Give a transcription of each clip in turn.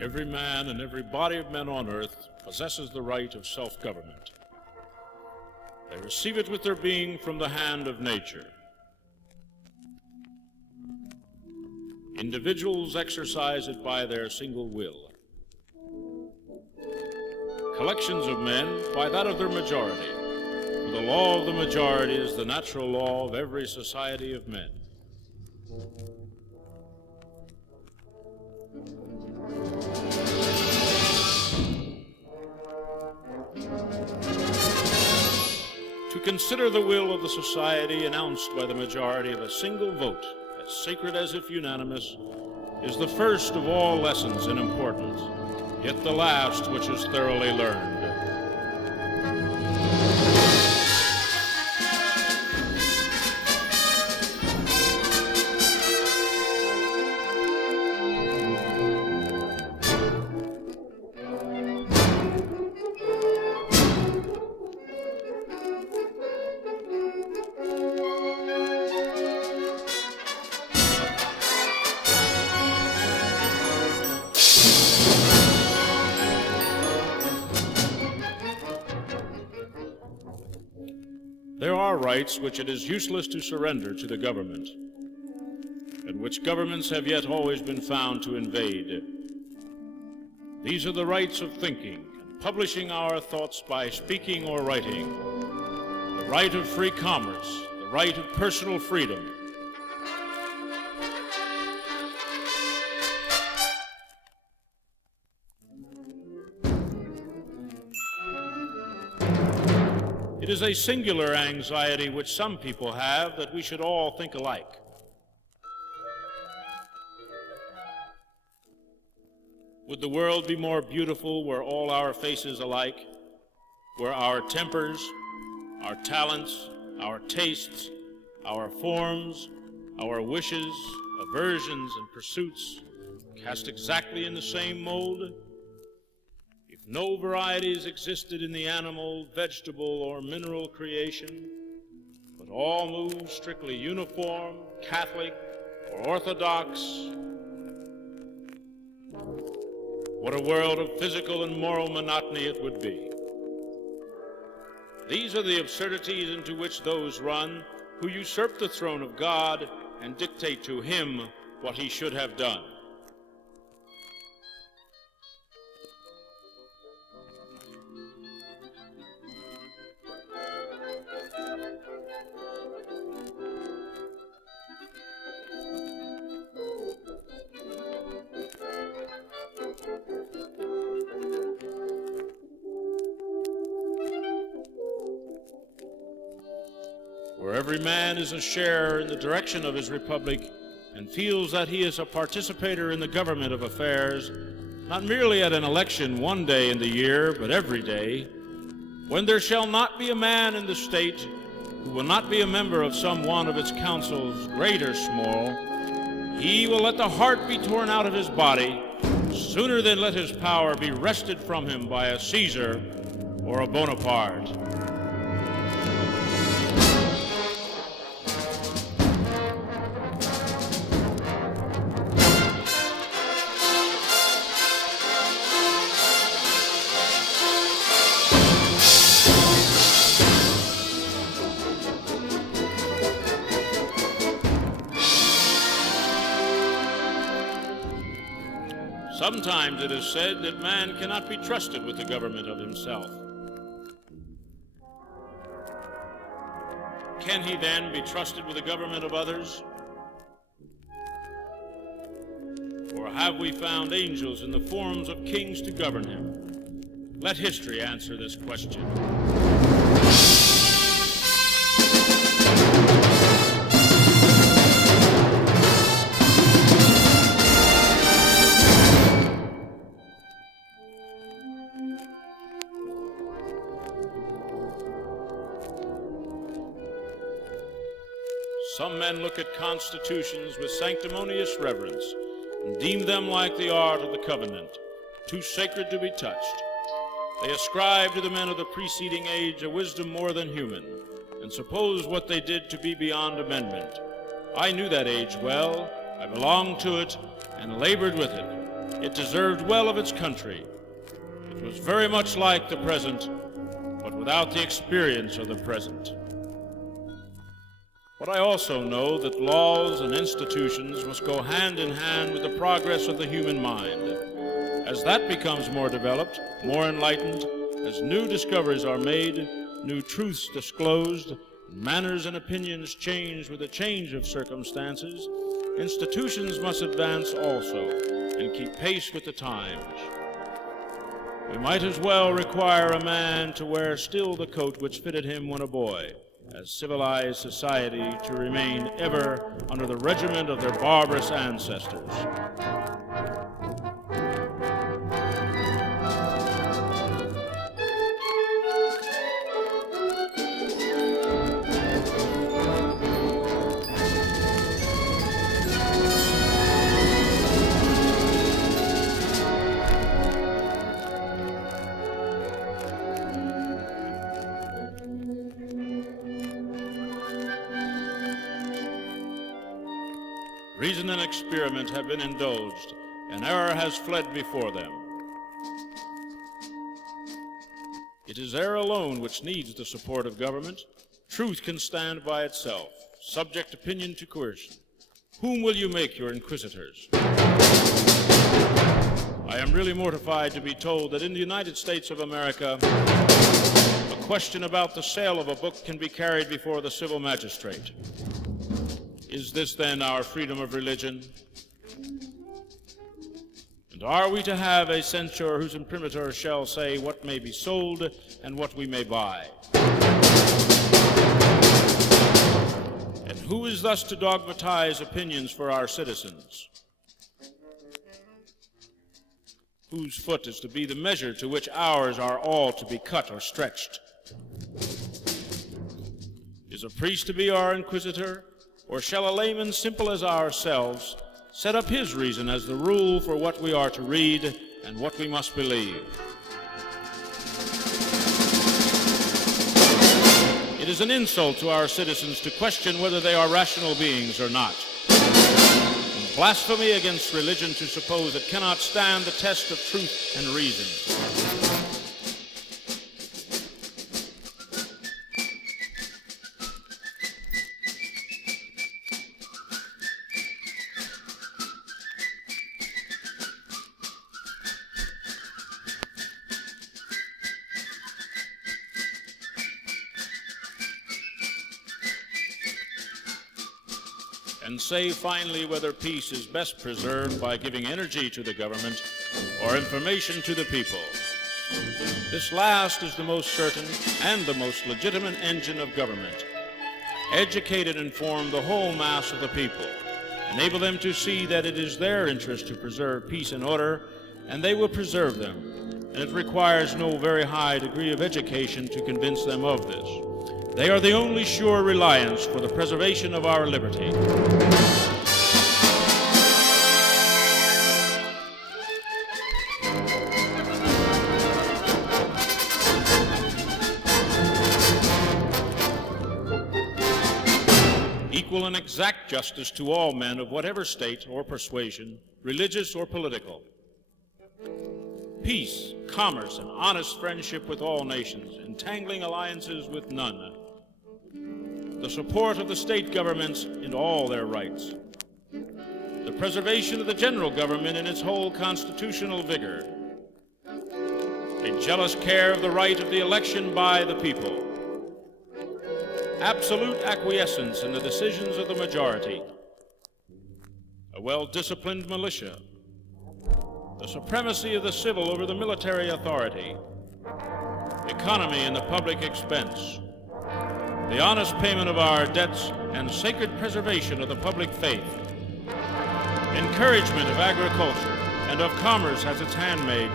Every man and every body of men on earth possesses the right of self-government. They receive it with their being from the hand of nature. Individuals exercise it by their single will. Collections of men by that of their majority. For the law of the majority is the natural law of every society of men. To consider the will of the society announced by the majority of a single vote, as sacred as if unanimous, is the first of all lessons in importance, yet the last which is thoroughly learned. There are rights which it is useless to surrender to the government, and which governments have yet always been found to invade. These are the rights of thinking and publishing our thoughts by speaking or writing, the right of free commerce, the right of personal freedom, It is a singular anxiety which some people have that we should all think alike. Would the world be more beautiful were all our faces alike, were our tempers, our talents, our tastes, our forms, our wishes, aversions, and pursuits cast exactly in the same mold? If no varieties existed in the animal, vegetable, or mineral creation, but all moved strictly uniform, Catholic, or Orthodox, what a world of physical and moral monotony it would be. These are the absurdities into which those run who usurp the throne of God and dictate to him what he should have done. Where every man is a sharer in the direction of his republic and feels that he is a participator in the government of affairs, not merely at an election one day in the year, but every day, when there shall not be a man in the state who will not be a member of some one of its councils, great or small, he will let the heart be torn out of his body sooner than let his power be wrested from him by a Caesar or a Bonaparte. Sometimes it is said that man cannot be trusted with the government of himself. Can he then be trusted with the government of others? Or have we found angels in the forms of kings to govern him? Let history answer this question. Some men look at constitutions with sanctimonious reverence and deem them like the Ark of the Covenant, too sacred to be touched. They ascribe to the men of the preceding age a wisdom more than human, and suppose what they did to be beyond amendment. I knew that age well, I belonged to it, and labored with it. It deserved well of its country. It was very much like the present, but without the experience of the present. But I also know that laws and institutions must go hand in hand with the progress of the human mind. As that becomes more developed, more enlightened, as new discoveries are made, new truths disclosed, manners and opinions change with the change of circumstances, institutions must advance also and keep pace with the times. We might as well require a man to wear still the coat which fitted him when a boy, as civilized society to remain ever under the regiment of their barbarous ancestors. Reason and experiment have been indulged, and error has fled before them. It is error alone which needs the support of government. Truth can stand by itself, subject opinion to coercion. Whom will you make your inquisitors? I am really mortified to be told that in the United States of America, a question about the sale of a book can be carried before the civil magistrate. Is this then our freedom of religion? And are we to have a censor whose imprimatur shall say what may be sold and what we may buy? And who is thus to dogmatize opinions for our citizens? Whose foot is to be the measure to which ours are all to be cut or stretched? Is a priest to be our inquisitor? Or shall a layman simple as ourselves set up his reason as the rule for what we are to read and what we must believe? It is an insult to our citizens to question whether they are rational beings or not. And blasphemy against religion to suppose it cannot stand the test of truth and reason. And say finally whether peace is best preserved by giving energy to the government or information to the people. This last is the most certain and the most legitimate engine of government. Educate and inform the whole mass of the people. Enable them to see that it is their interest to preserve peace and order, and they will preserve them. And it requires no very high degree of education to convince them of this. They are the only sure reliance for the preservation of our liberty. Equal and exact justice to all men of whatever state or persuasion, religious or political. Peace, commerce, and honest friendship with all nations, entangling alliances with none. The support of the state governments in all their rights. The preservation of the general government in its whole constitutional vigor. A jealous care of the right of the election by the people. Absolute acquiescence in the decisions of the majority. A well-disciplined militia. The supremacy of the civil over the military authority. Economy in the public expense. The honest payment of our debts and sacred preservation of the public faith. Encouragement of agriculture and of commerce as its handmaid.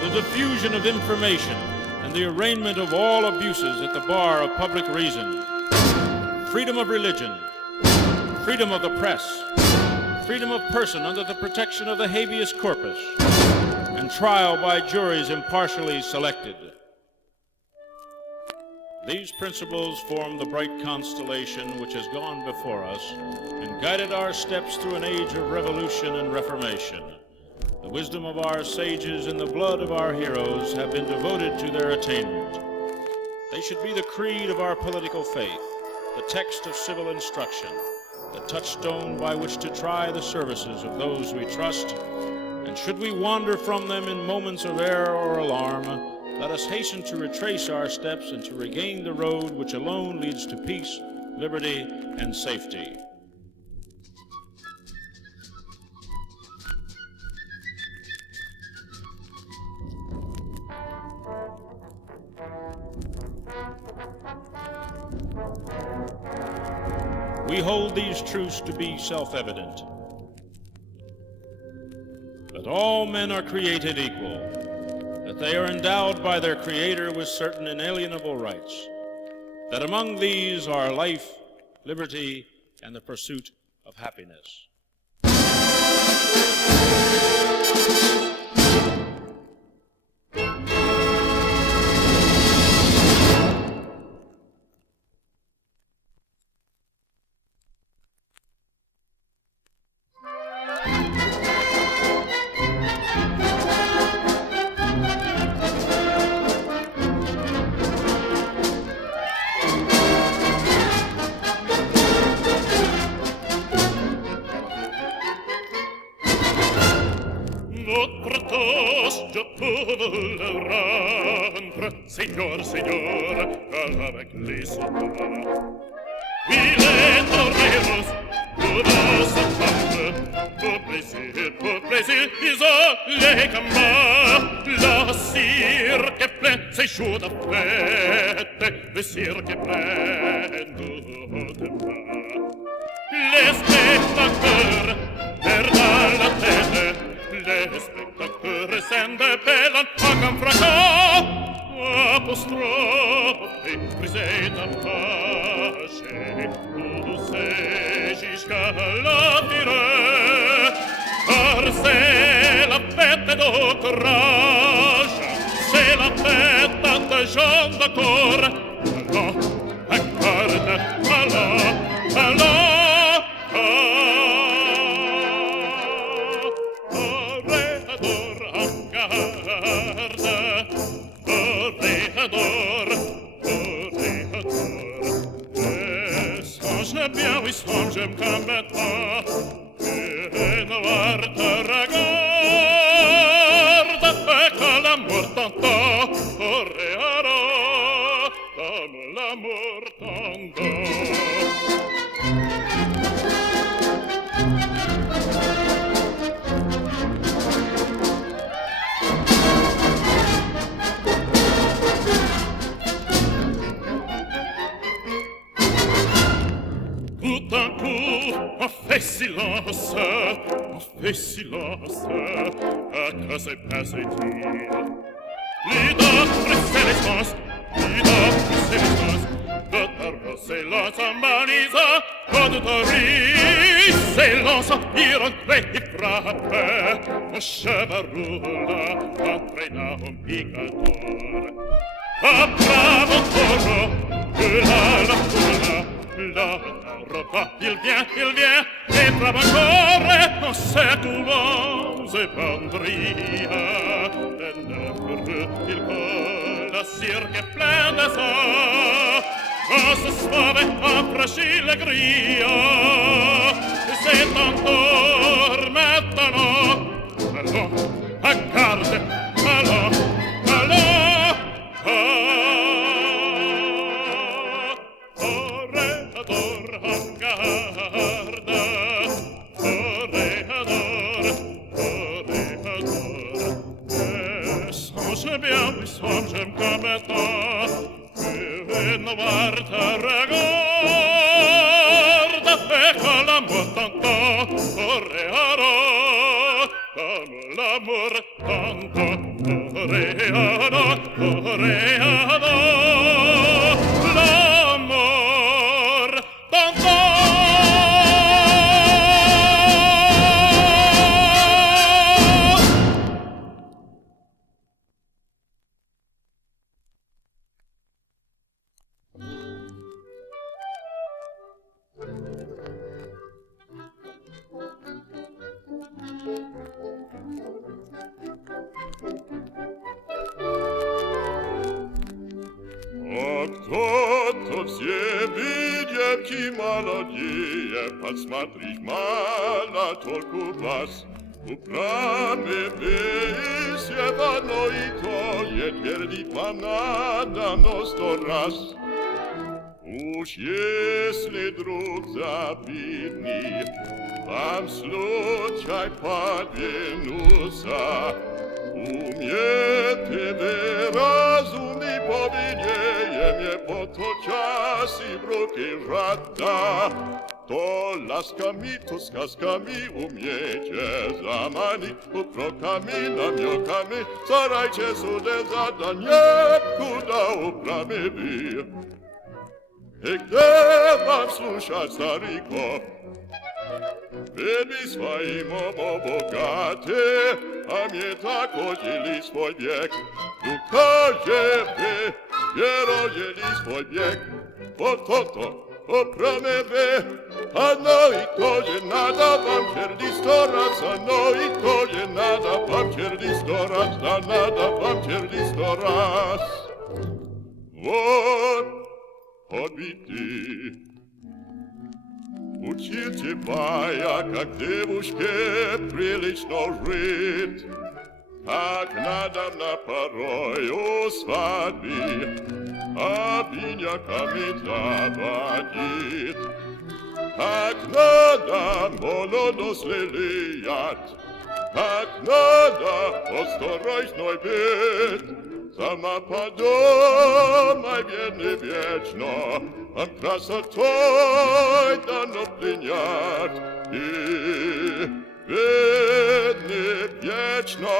The diffusion of information and the arraignment of all abuses at the bar of public reason. Freedom of religion. Freedom of the press. Freedom of person under the protection of the habeas corpus. And trial by juries impartially selected. These principles form the bright constellation which has gone before us and guided our steps through an age of revolution and reformation. The wisdom of our sages and the blood of our heroes have been devoted to their attainment. They should be the creed of our political faith, the text of civil instruction, the touchstone by which to try the services of those we trust, and should we wander from them in moments of error or alarm, let us hasten to retrace our steps and to regain the road which alone leads to peace, liberty, and safety. We hold these truths to be self-evident, that all men are created equal, that they are endowed by their Creator with certain inalienable rights, that among these are life, liberty, and the pursuit of happiness. Señor, avec les soldats. Oui, les toreros, todos s'entendent. Pour plaisir, ils ont les combats. Le cirque est plein, c'est jour de fête. Le cirque est plein d'automne. Les spectateurs perdent la tête. Les spectateurs s'endepellent en un fracas. Apostrophe, brisée ta page, poussée jusqu'à la tirée, car c'est la fête de courage, c'est la fête de gens de corps. Allons, accorde, allons, Toréador, en garde. Toréador, songe bien, oui, songe comme toi, et noir te regarde, et que l'amour t'entend, Toréador, comme l'amour t'entend. Tout d'un coup, on fait silence, à que se passe-t-il? Plus d'autres sélections, de tarot s'élance en balise, auditorie s'élance, il rentre, il frappe, mon cheval roule, entraînant un picador. A bravo taureau, la foule, la roba, il vient, et trave ancora, non c'est tout bon, c'est bandria, et neuf il colle, la cirque est plein de sang, oh, ce suave, affranchit la grille, c'est encore maintenant, allons, à garde, allons, Toréador, en garde, Toréador, songe bien, oui, songe comme toi, et noir te regarde, et que l'amour t'entend, Toréador, comme l'amour t'entend, Toréador, l'amour t'entend. крепкие молодые, подсмотреть мало только вас. Упрямее оно и то, и твердить вам надо, но 100 раз. Уж если друг забитный вам случай подвинуться, умеете вы разумный победнее мне подчас и в руки жадда, то ласками, то сказками умеете заманить, упреками, намеками, старайте суде задание, куда упрямы вы. И где вам слушать стариков? Бедный своим богаты, а мне так ходили свой век. Ну каже вы, вероели свой век. Вот то-то, упрямы, оно и то же надо вам черди 100 раз, оно и то же надо вам черди 100 раз, да надо вам черди 100 раз. Вот побиты. Учите бая, как девушке прилично жить, как надо на порой у свадьбы обиняками заводит, как надо молодость лелеять, как надо осторожной быть. Сама подумай, бедный, вечно, от красотой дано пленять. И бедный, вечно,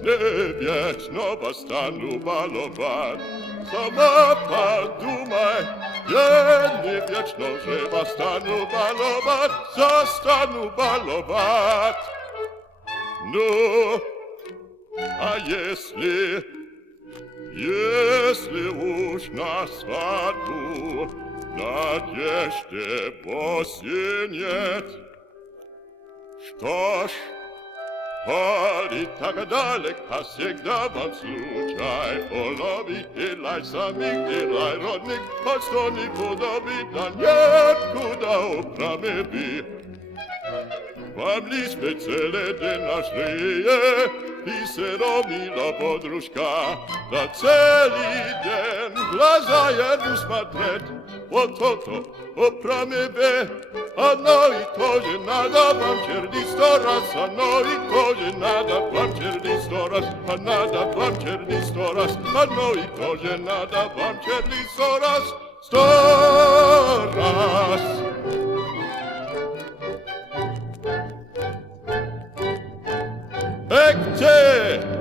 не вечно восстану баловать. Сама подумай, бедный, вечно же восстану баловать, застану баловать. Ну, а если уж на свадьбу надежды вовсе нет, что ж, коли так далеко всегда вам случай уловить, делай самих, делай родных, хоть что не подобит, да нет, куда упрямы вы. Вам лишь целый день нашли, и сыромила подружка, да целый день глаза еду смотреть. Вот то-то, упрямы вы, оно и то же надо вам черди 100 раз, оно и то же надо вам черди 100 раз, а надо вам черди 100 раз, оно и то же надо вам черди 100 раз, 100 раз. Ekte!